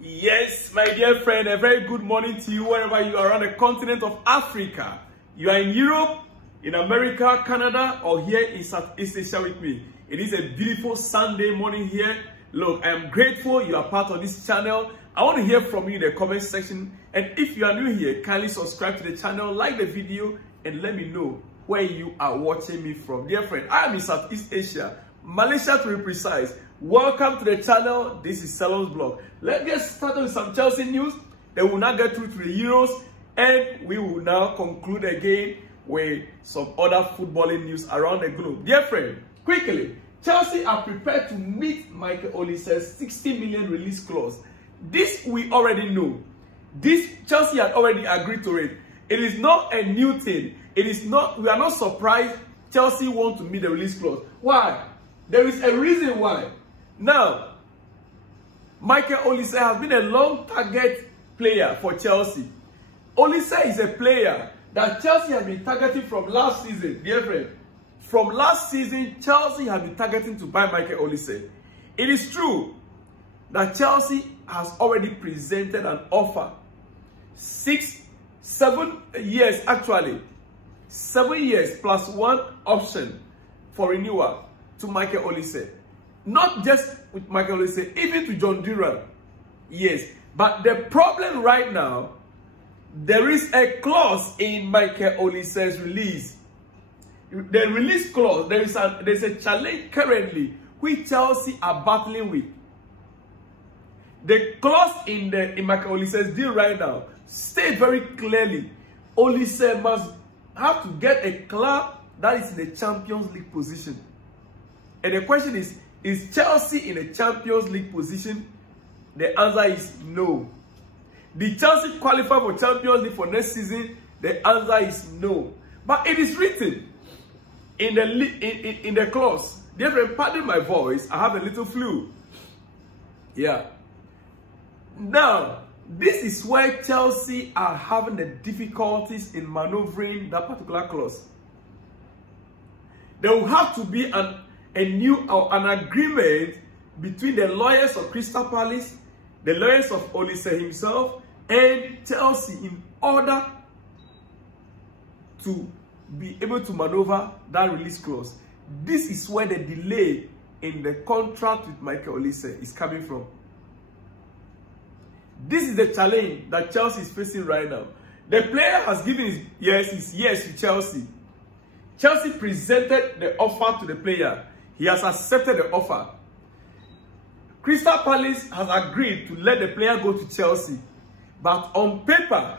Yes, my dear friend, a very good morning to you wherever you are on the continent of Africa. You are in Europe, in America, Canada, or here in Southeast Asia with me. It is a beautiful Sunday morning here. Look, I am grateful you are part of this channel. I want to hear from you in the comment section. And if you are new here, kindly subscribe to the channel, like the video, and let me know where you are watching me from. Dear friend, I am in Southeast Asia, Malaysia to be precise. Welcome to the channel. This is Salon's Blog. Let's get started with some Chelsea news. Then we'll now get through to the Euros, and we will now conclude again with some other footballing news around the globe. Dear friend, quickly, Chelsea are prepared to meet Michael Olise's 60 million release clause. This we already know. This Chelsea had already agreed to it. It is not a new thing. It is not. We are not surprised Chelsea want to meet the release clause. Why? There is a reason why. Now, Michael Olise has been a long target player for Chelsea. Olise is a player that Chelsea has been targeting from last season, dear friend. From last season, Chelsea has been targeting to buy Michael Olise. It is true that Chelsea has already presented an offer. 7 years actually. 7 years plus one option for renewal to Michael Olise. Not just with Michael Olise, even to John Duran. Yes, but the problem right now, there is a clause in Michael Olise's release. The release clause, there's a challenge currently which Chelsea are battling with. The clause in Michael Olise's deal right now states very clearly, Olise must have to get a club that is in the Champions League position. And the question is Chelsea in a Champions League position? The answer is no. Did Chelsea qualify for Champions League for next season? The answer is no. But it is written in the clause. Dear friend, pardon my voice, I have a little flu. Yeah. Now, this is where Chelsea are having the difficulties in maneuvering that particular clause. There will have to be an agreement between the lawyers of Crystal Palace, the lawyers of Olise himself, and Chelsea in order to be able to maneuver that release clause. This is where the delay in the contract with Michael Olise is coming from. This is the challenge that Chelsea is facing right now. The player has given his yes to Chelsea. Chelsea presented the offer to the player. He has accepted the offer. Crystal Palace has agreed to let the player go to Chelsea. But on paper,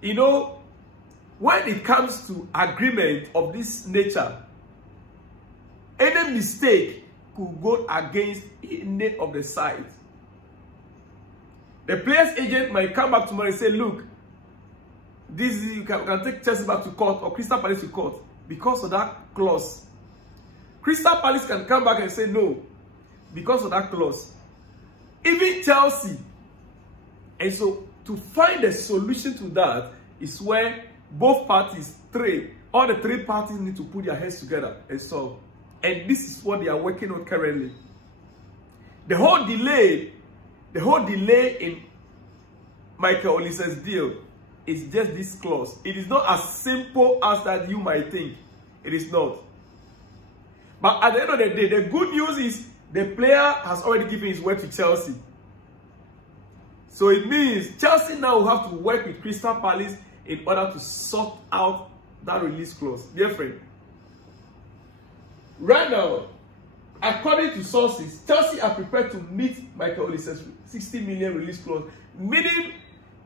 you know, when it comes to agreement of this nature, any mistake could go against any of the sides. The player's agent might come back tomorrow and say, look, you can take Chelsea back to court or Crystal Palace to court because of that clause. Crystal Palace can come back and say no because of that clause. Even Chelsea. And so to find a solution to that is where both parties, all the three parties need to put their heads together and solve. And this is what they are working on currently. The whole delay in Michael Olise's deal is just this clause. It is not as simple as that you might think. It is not. But at the end of the day, the good news is the player has already given his word to Chelsea. So it means Chelsea now will have to work with Crystal Palace in order to sort out that release clause. Dear friend, right now, according to sources, Chelsea are prepared to meet Michael Olise's 60 million release clause, meaning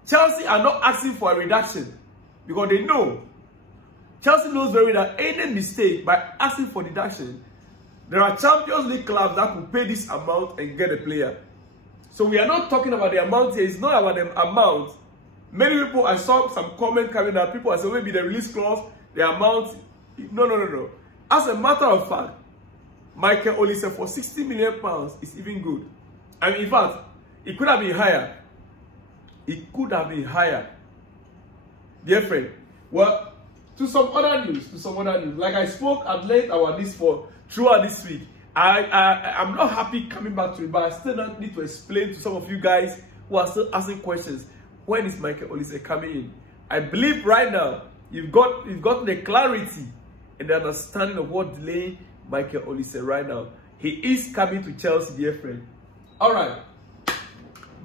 Chelsea are not asking for a reduction because they know. Chelsea knows very well that any mistake by asking for deduction, there are Champions League clubs that will pay this amount and get a player. So we are not talking about the amount here. It's not about the amount. Many people, I saw some comment coming up. People are saying maybe the release clause, the amount. No. As a matter of fact, Michael Olise for 60 million pounds is even good. And in fact, it could have been higher. It could have been higher. Dear friend, well, to some other news. Like I spoke at length about this throughout this week. I'm not happy coming back to it, but I still need to explain to some of you guys who are still asking questions. When is Michael Olise coming in? I believe right now you've gotten the clarity and the understanding of what delaying Michael Olise right now. He is coming to Chelsea, dear friend. All right.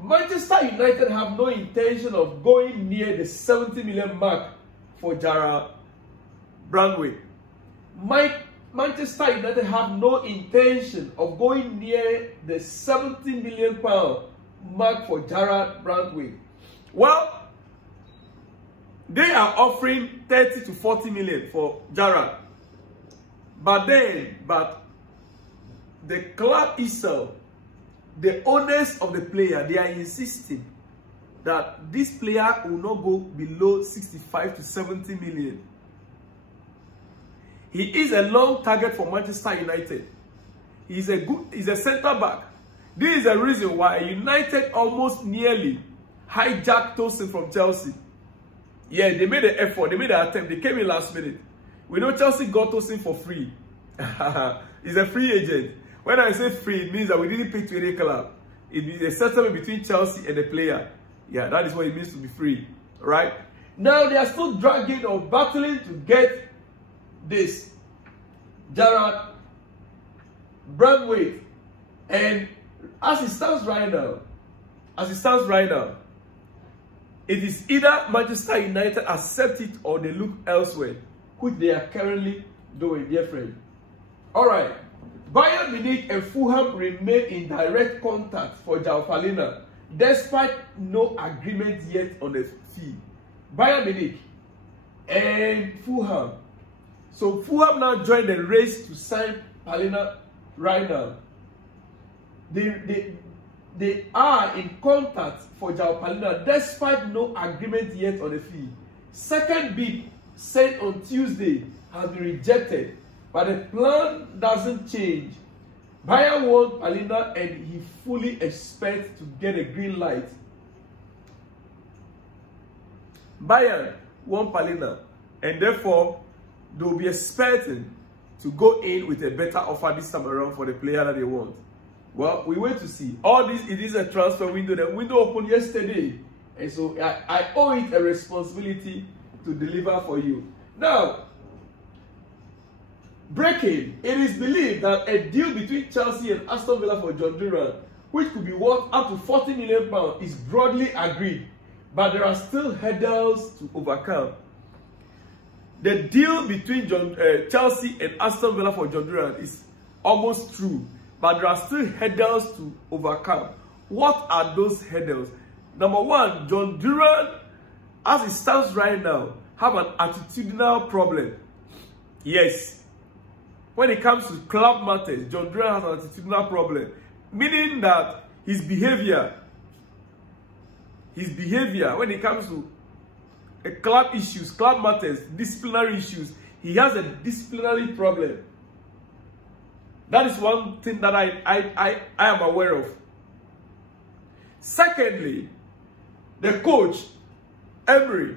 Manchester United have no intention of going near the 70 million mark for Jarrad Branthwaite. Manchester United have no intention of going near the 70 million pound mark for Jarrad Branthwaite. Well, they are offering 30 to 40 million for Jarrad. But the club itself, the owners of the player, they are insisting that this player will not go below 65 to 70 million. He is a long target for Manchester United. He's a centre back. This is the reason why United almost nearly hijacked Tosin from Chelsea. Yeah, they made an effort, they made an attempt, they came in last minute. We know Chelsea got Tosin for free. He's a free agent. When I say free, it means that we didn't pay to any club. It is a settlement between Chelsea and the player. Yeah, that is what it means to be free. Right? Now they are still dragging or battling to get this Jarrad Branthwaite. And as it stands right now, it is either Manchester United accept it or they look elsewhere, which they are currently doing, dear friend. All right. Bayern Munich and Fulham remain in direct contact for João Palhinha, despite no agreement yet on the fee. Bayern Munich and Fulham. So Fulham now joined the race to sign Palhinha right now. They are in contact for João Palhinha, despite no agreement yet on the fee. Second bid sent on Tuesday has been rejected. But the plan doesn't change. Bayern wants Palhinha and he fully expects to get a green light. Bayern want Palhinha and therefore they will be expecting to go in with a better offer this time around for the player that they want. Well, we wait to see. All this, it is a transfer window. The window opened yesterday. And so I owe it a responsibility to deliver for you. Now, breaking, it is believed that a deal between Chelsea and Aston Villa for John Duran, which could be worth up to £40 million, is broadly agreed, but there are still hurdles to overcome. The deal between Chelsea and Aston Villa for John Duran is almost true, but there are still hurdles to overcome. What are those hurdles? Number one, John Duran, as it stands right now, have an attitudinal problem. Yes. When it comes to club matters, John Duran has an attitudinal problem, meaning that his behavior, when it comes to club issues, club matters, disciplinary issues, he has a disciplinary problem. That is one thing that I am aware of. Secondly, the coach, Emery,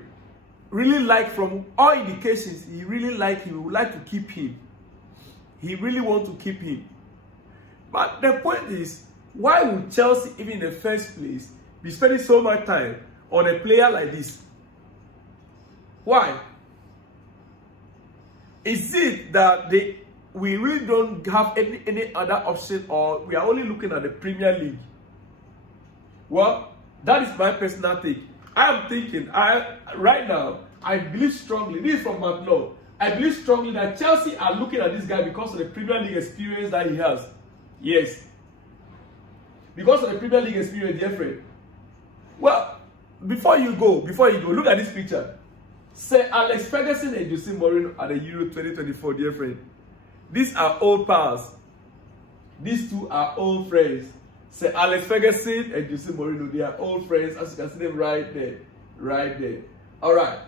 really like, from all indications, he really like him, he would like to keep him. He really wants to keep him. But the point is, why would Chelsea, even in the first place, be spending so much time on a player like this? Why? Is it that we really don't have any other option, or we are only looking at the Premier League? Well, that is my personal take. I am thinking, right now, I believe strongly, this is from Matt Law, I believe strongly that Chelsea are looking at this guy because of the Premier League experience that he has. Yes. Because of the Premier League experience, dear friend. Well, before you go, look at this picture. Sir Alex Ferguson and Jose Mourinho at the Euro 2024, dear friend. These are old pals. These two are old friends. Sir Alex Ferguson and Jose Mourinho, they are old friends, as you can see them right there. Right there. All right.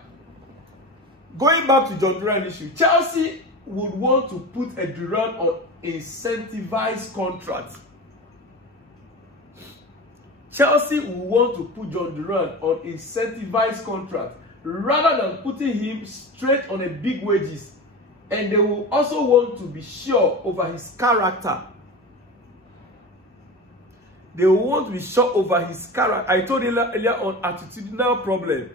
Going back to John Duran issue, Chelsea would want to put a Duran on incentivized contract. Chelsea will want to put John Duran on incentivized contract rather than putting him straight on a big wages. And they will also want to be sure over his character. They want to be sure over his character. I told you earlier on attitudinal problem.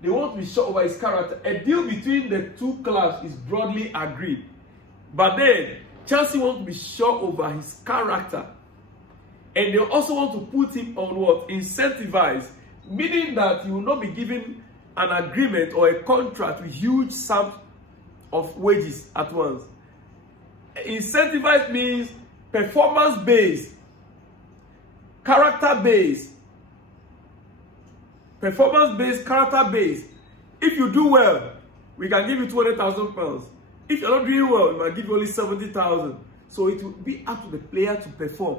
They want to be sure over his character. A deal between the two clubs is broadly agreed. But then, Chelsea want to be sure over his character. And they also want to put him on what? Incentivized. Meaning that he will not be given an agreement or a contract with huge sums of wages at once. Incentivized means performance-based, character-based. Performance-based, character-based. If you do well, we can give you £200,000. If you're not doing well, we might give you only 70,000. So it will be up to the player to perform.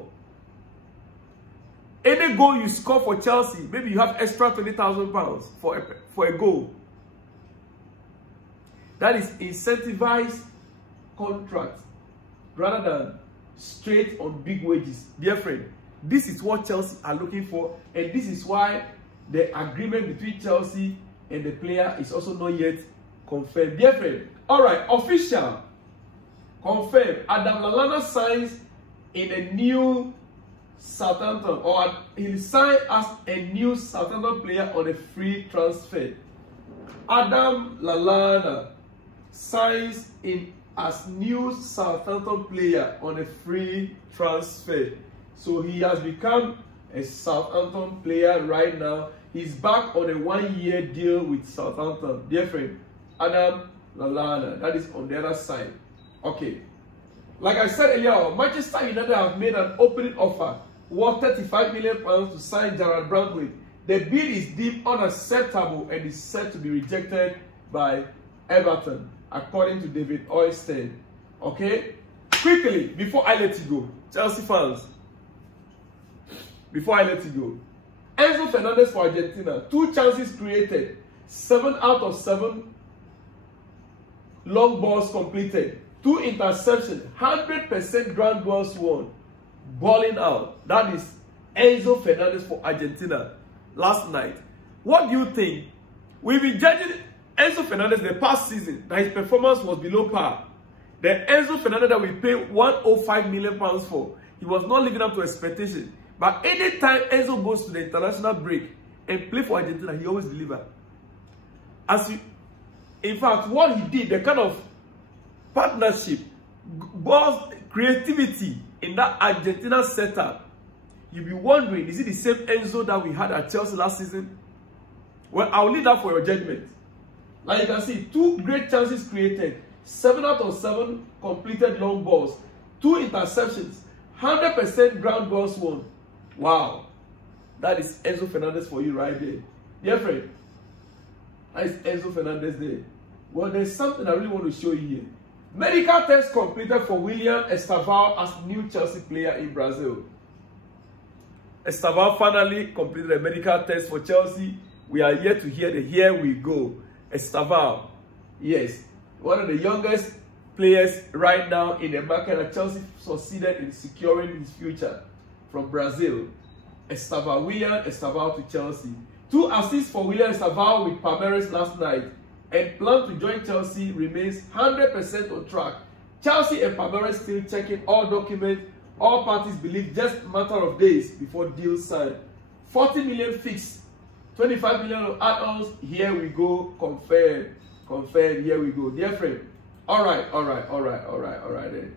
Any goal you score for Chelsea, maybe you have extra £20,000 for a goal. That is incentivized contract rather than straight on big wages. Dear friend, this is what Chelsea are looking for, and this is why the agreement between Chelsea and the player is also not yet confirmed. Dear friend, all right, official, confirmed. Adam Lallana signs in a new Southampton, or he'll sign as a new Southampton player on a free transfer. Adam Lallana signs in as new Southampton player on a free transfer. So he has become a Southampton player right now. He's back on a 1-year deal with Southampton. Dear friend, Adam Lallana, that is on the other side. Okay. Like I said earlier, Manchester United have made an opening offer worth £35 million to sign Gerard Brandway. The bid is deemed unacceptable and is set to be rejected by Everton, according to David Oystein. Okay? Quickly, before I let you go, Chelsea fans, before I let you go, Enzo Fernandez for Argentina, 2 chances created, 7 out of 7 long balls completed, 2 interceptions, 100% ground balls won, balling out. That is Enzo Fernandez for Argentina last night. What do you think? We've been judging Enzo Fernandez the past season that his performance was below par. The Enzo Fernandez that we paid £105 million for, he was not living up to expectation. But anytime Enzo goes to the international break and play for Argentina, he always delivers. In fact, what he did, the kind of partnership, balls, creativity in that Argentina setup, you'll be wondering, is it the same Enzo that we had at Chelsea last season? Well, I'll leave that for your judgment. Like you can see, 2 great chances created, 7 out of 7 completed long balls, 2 interceptions, 100% ground balls won. Wow, that is Enzo Fernandez for you right there. Dear friend, that is Enzo Fernandez there. Well, there's something I really want to show you here. Medical test completed for William Estavao as new Chelsea player in Brazil. Estavao finally completed a medical test for Chelsea. We are yet to hear the "here we go." Estavao, yes, one of the youngest players right now in the market, and Chelsea succeeded in securing his future from Brazil. Estavao, William Estavao to Chelsea. 2 assists for William Estavao with Palmeiras last night, and plan to join Chelsea remains 100% on track. Chelsea and Palmeiras still checking all documents. All parties believe just a matter of days before deal signed. 40 million fixed, 25 million of add-ons. Here we go, confirmed, confirmed. Here we go, dear friend. All right then.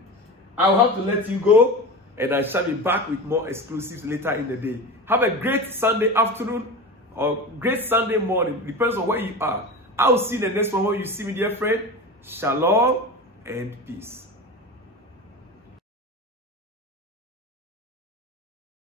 I'll have to let you go, and I shall be back with more exclusives later in the day. Have a great Sunday afternoon or great Sunday morning. Depends on where you are. I'll see you in the next one when you see me, dear friend. Shalom and peace.